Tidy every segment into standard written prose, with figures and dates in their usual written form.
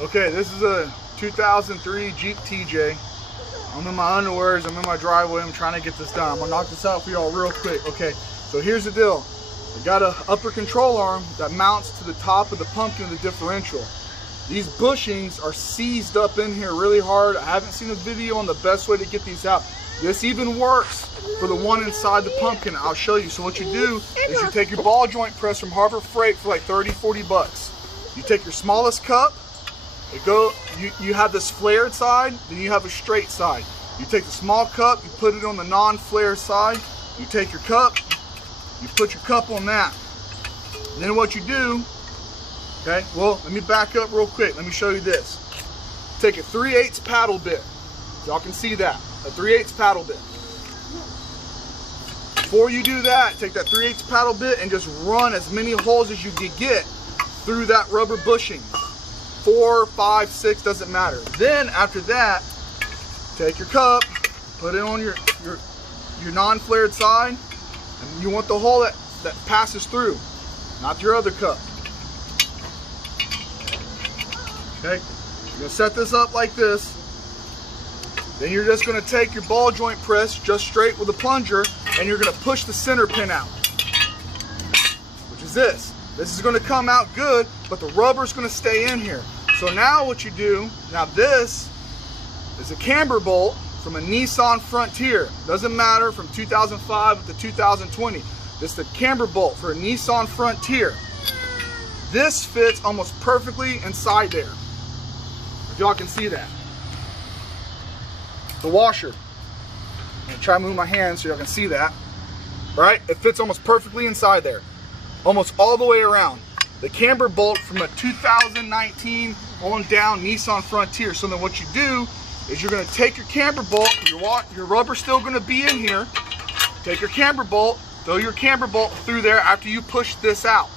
Okay, this is a 2003 Jeep TJ. I'm in my underwears, I'm in my driveway, I'm trying to get this done. I'm gonna knock this out for y'all real quick. Okay, so here's the deal. I got an upper control arm that mounts to the top of the pumpkin of the differential. These bushings are seized up in here really hard. I haven't seen a video on the best way to get these out. This even works for the one inside the pumpkin. I'll show you. So what you do is you take your ball joint press from Harbor Freight for like 30, 40 bucks. You take your smallest cup, you have this flared side, then you have a straight side. You take the small cup, you put it on the non-flare side, you take your cup, you put your cup on that. And then what you do, okay, well, let me back up real quick. Let me show you this. Take a 3/8 paddle bit. Y'all can see that, a 3/8 paddle bit. Before you do that, take that 3/8 paddle bit and just run as many holes as you can get through that rubber bushing. 4, 5, 6, doesn't matter. Then after that, take your cup, put it on your non-flared side, and you want the hole that passes through, not your other cup. Okay, you're gonna set this up like this. Then you're just gonna take your ball joint press just straight with a plunger, and you're gonna push the center pin out, which is this. This is gonna come out good, but the rubber's gonna stay in here. So now what you do, now this is a camber bolt from a Nissan Frontier. Doesn't matter, from 2005 to 2020. This is the camber bolt for a Nissan Frontier. This fits almost perfectly inside there. If y'all can see that. The washer. I'm gonna try to move my hand so y'all can see that. All right, it fits almost perfectly inside there. Almost all the way around. The camber bolt from a 2019 on down Nissan Frontier. So then what you do is you're gonna take your camber bolt, your rubber's still gonna be in here. Take your camber bolt, throw your camber bolt through there after you push this out.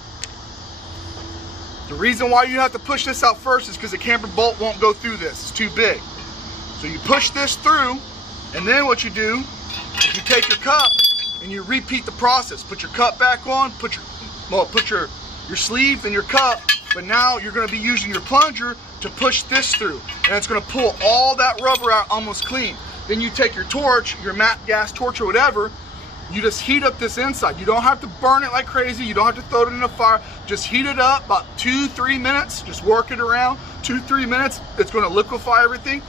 The reason why you have to push this out first is because the camber bolt won't go through this, it's too big. So you push this through, and then what you do is you take your cup and you repeat the process. Put your cup back on, put your sleeve in your cup, but now you're gonna be using your plunger to push this through, and it's gonna pull all that rubber out almost clean. Then you take your torch, your matte gas torch or whatever, you just heat up this inside. You don't have to burn it like crazy, you don't have to throw it in the fire, just heat it up about 2-3 minutes, just work it around, 2-3 minutes, it's gonna liquefy everything.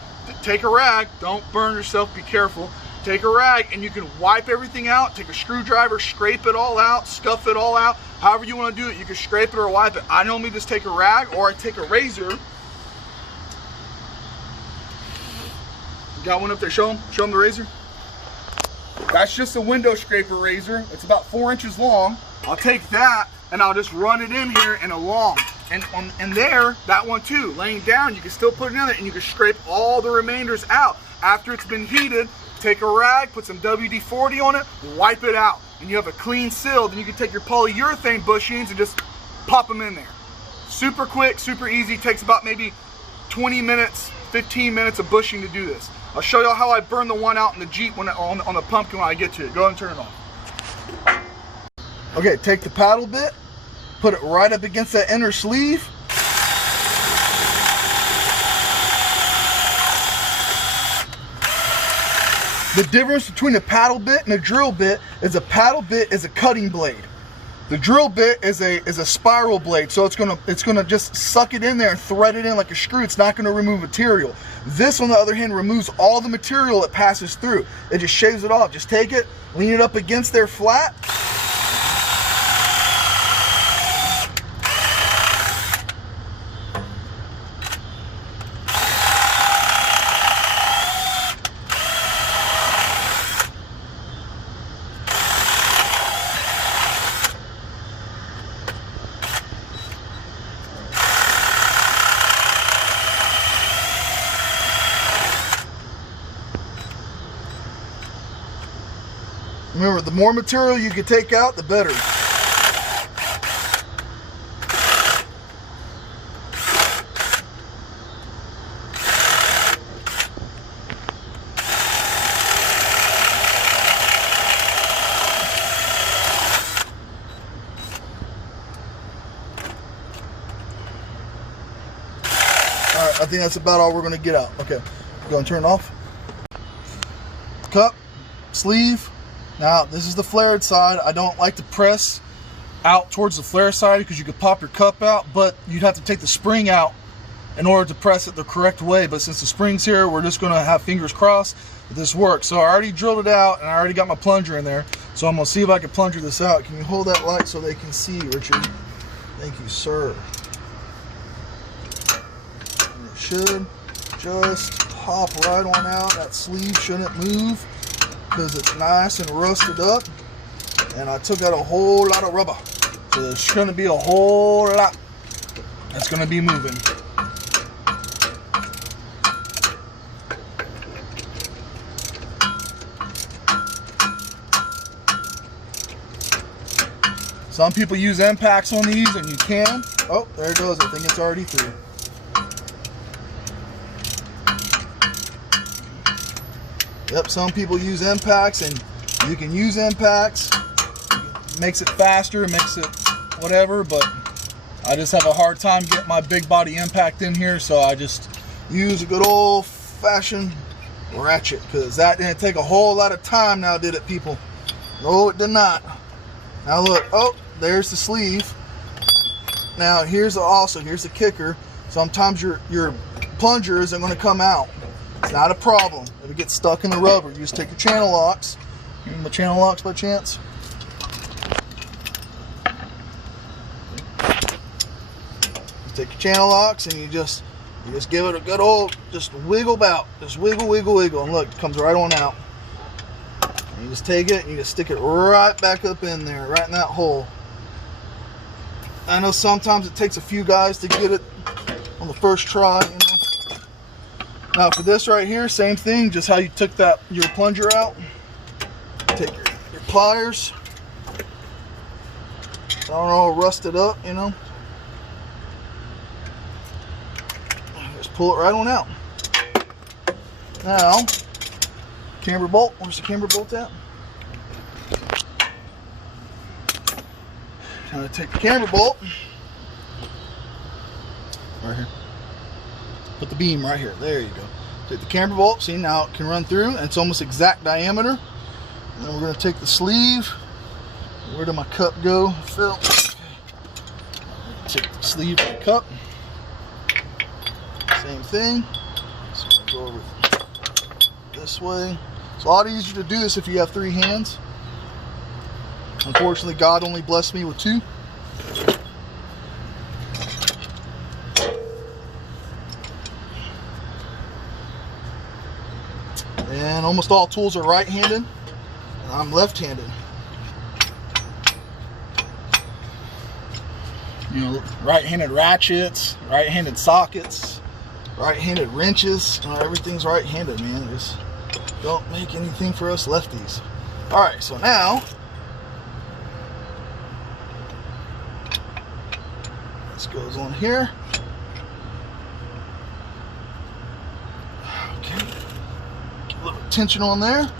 Take a rag, don't burn yourself, be careful. Take a rag and you can wipe everything out, take a screwdriver, scrape it all out, scuff it all out, however you want to do it. You can scrape it or wipe it. I normally just take a rag, or I take a razor. Got one up there, show them the razor. That's just a window scraper razor. It's about 4 inches long. I'll take that and I'll just run it in here and along. And there, that one too, laying down, you can still put it in there and you can scrape all the remainders out. After it's been heated, take a rag, put some WD-40 on it, wipe it out, and you have a clean seal. Then you can take your polyurethane bushings and just pop them in there. Super quick, super easy, takes about maybe 20 minutes, 15 minutes of bushing to do this. I'll show y'all how I burn the one out in the Jeep on the pumpkin when I get to it. Go ahead and turn it on. Okay, take the paddle bit, put it right up against that inner sleeve. The difference between a paddle bit and a drill bit is a paddle bit is a cutting blade. The drill bit is a spiral blade, so it's gonna just suck it in there and thread it in like a screw. It's not gonna remove material. This, on the other hand, removes all the material it passes through. It just shaves it off. Just take it, lean it up against there flat. Remember, the more material you can take out, the better. All right, I think that's about all we're gonna get out. Okay, go and turn it off. Cup, sleeve. Now this is the flared side. I don't like to press out towards the flare side because you could pop your cup out, but you'd have to take the spring out in order to press it the correct way. But since the spring's here, we're just gonna have fingers crossed that this works. So I already drilled it out and I already got my plunger in there. So I'm gonna see if I can plunger this out. Can you hold that light so they can see, Richard? Thank you, sir. And it should just pop right on out. That sleeve shouldn't move because it's nice and rusted up. And I took out a whole lot of rubber. So there's gonna be a whole lot that's gonna be moving. Some people use impacts on these, and you can. Oh, there it goes. I think it's already through. Yep, some people use impacts, and you can use impacts. It makes it faster, makes it whatever, but I just have a hard time getting my big body impact in here, so I just use a good old-fashioned ratchet, because that didn't take a whole lot of time now, did it, people? No, it did not. Now look, oh, there's the sleeve. Now here's the kicker. Sometimes your plunger isn't going to come out. It's not a problem. If it gets stuck in the rubber, you just take your channel locks. Give them the channel locks by chance. You take your channel locks and you just give it a good old just wiggle about. Just wiggle, wiggle, wiggle, and look, it comes right on out. You just take it and you just stick it right back up in there, right in that hole. I know sometimes it takes a few guys to get it on the first try, you know. Now for this right here, same thing, just how you took your plunger out. Take your pliers. I don't know, rusted up, you know. Just pull it right on out. Now, camber bolt. Where's the camber bolt at? I'm going to take the camber bolt right here. Put the beam right here. There you go. Take the camber bolt. See, now it can run through, and it's almost exact diameter. And then we're going to take the sleeve. Where did my cup go, Phil? Take the sleeve of the cup. Same thing. So go over this way. It's a lot easier to do this if you have 3 hands. Unfortunately, God only blessed me with 2. And almost all tools are right-handed, and I'm left-handed. You know, right-handed ratchets, right-handed sockets, right-handed wrenches. Everything's right-handed, man. Just don't make anything for us lefties. All right, so now this goes on here. Okay, get a little tension on there.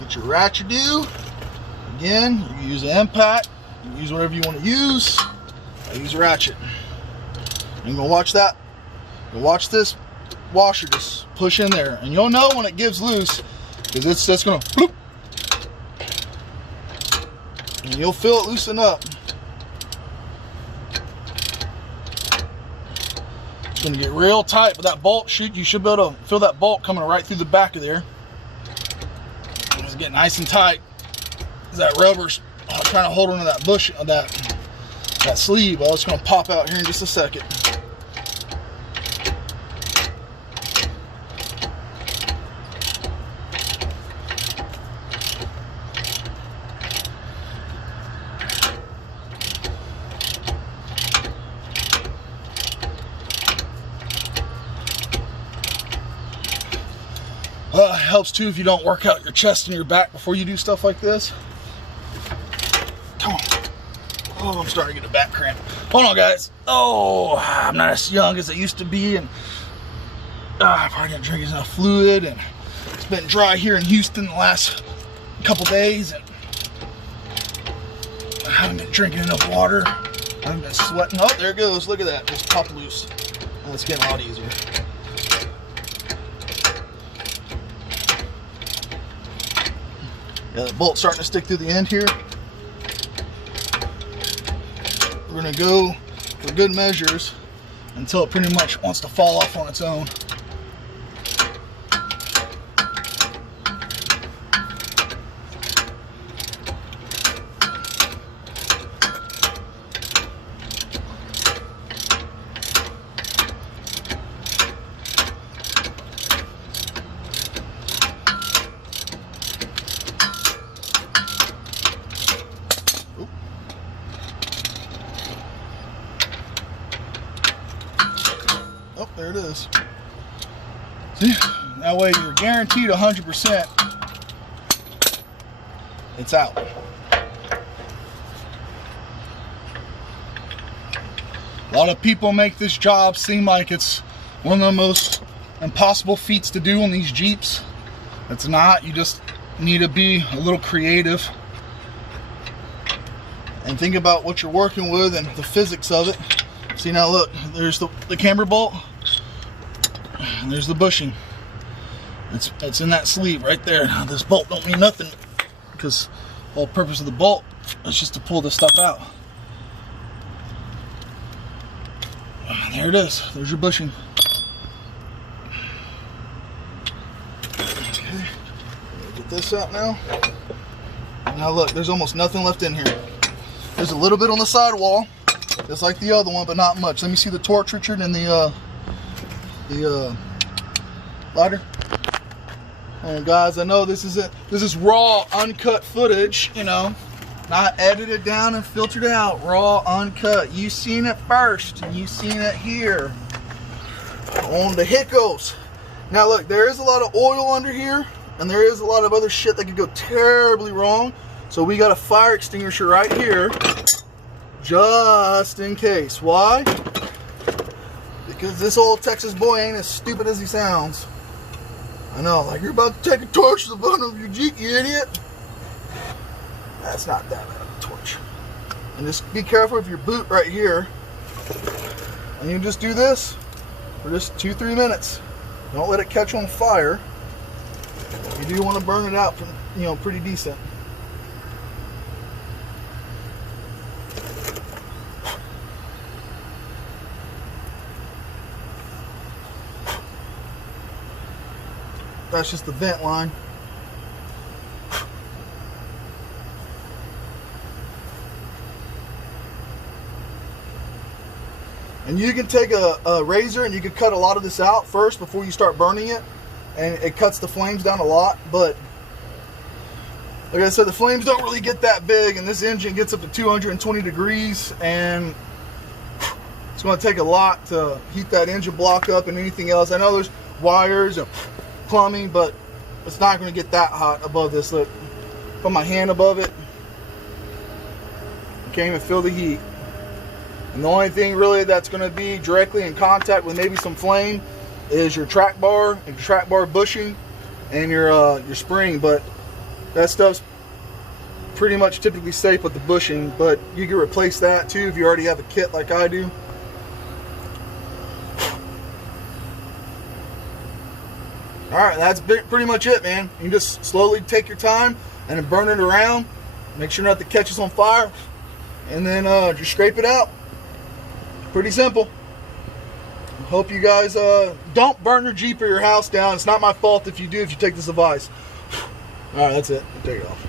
Get your ratchet do. Again, you can use an impact. You can use whatever you want to use. I use a ratchet. You're gonna watch that. You'll watch this washer just push in there, and you'll know when it gives loose because it's just gonna bloop, and you'll feel it loosen up. It's gonna get real tight, but that bolt you should be able to feel that bolt coming right through the back of there. It's getting nice and tight. That rubber's trying to hold onto that bush, that sleeve. Well, it's gonna pop out here in just a second. It helps too if you don't work out your chest and your back before you do stuff like this. Come on. Oh, I'm starting to get a back cramp. Hold on, guys. Oh, I'm not as young as I used to be, and I probably didn't drink enough fluid, and it's been dry here in Houston the last couple days, and I haven't been drinking enough water. I haven't been sweating. Oh, there it goes. Look at that. Just popped loose. Well, it's getting a lot easier. Yeah, the bolt's starting to stick through the end here. We're gonna go for good measures until it pretty much wants to fall off on its own. Oh, there it is. See? That way you're guaranteed 100% it's out. A lot of people make this job seem like it's one of the most impossible feats to do on these Jeeps. It's not. You just need to be a little creative and think about what you're working with and the physics of it. See, now look, there's the camber bolt, and there's the bushing. It's in that sleeve right there. Now, this bolt don't mean nothing because the whole purpose of the bolt is just to pull this stuff out. There it is. There's your bushing. Okay, get this out now. Now look, there's almost nothing left in here. There's a little bit on the sidewall, just like the other one, but not much. Let me see the torch, Richard, and the lighter. And guys, I know this is raw, uncut footage, you know, not edited down and filtered out. Raw, uncut. You seen it first, and you seen it here on the Hickos. Now look, there is a lot of oil under here, and there is a lot of other shit that could go terribly wrong. So we got a fire extinguisher right here, just in case. Why? Because this old Texas boy ain't as stupid as he sounds. I know, like you're about to take a torch to the bottom of your Jeep, you idiot. That's not that bad of a torch. And just be careful with your boot right here. And you just do this for just 2-3 minutes. Don't let it catch on fire. You do want to burn it out, you know, pretty decent. That's just the vent line. And you can take a razor and you can cut a lot of this out first before you start burning it, and it cuts the flames down a lot. But like I said, the flames don't really get that big, and this engine gets up to 220 degrees, and it's going to take a lot to heat that engine block up and anything else. I know there's wires and plumbing, but it's not going to get that hot above this. Look, put my hand above it, you can't even feel the heat. And the only thing really that's going to be directly in contact with maybe some flame is your track bar and your track bar bushing and your spring. But that stuff's pretty much typically safe with the bushing, but you can replace that too if you already have a kit like I do. Alright, that's pretty much it, man. You can just slowly take your time and then burn it around. Make sure not to catch us on fire. And then just scrape it out. Pretty simple. Hope you guys don't burn your Jeep or your house down. It's not my fault if you do, if you take this advice. Alright, that's it. Take it off.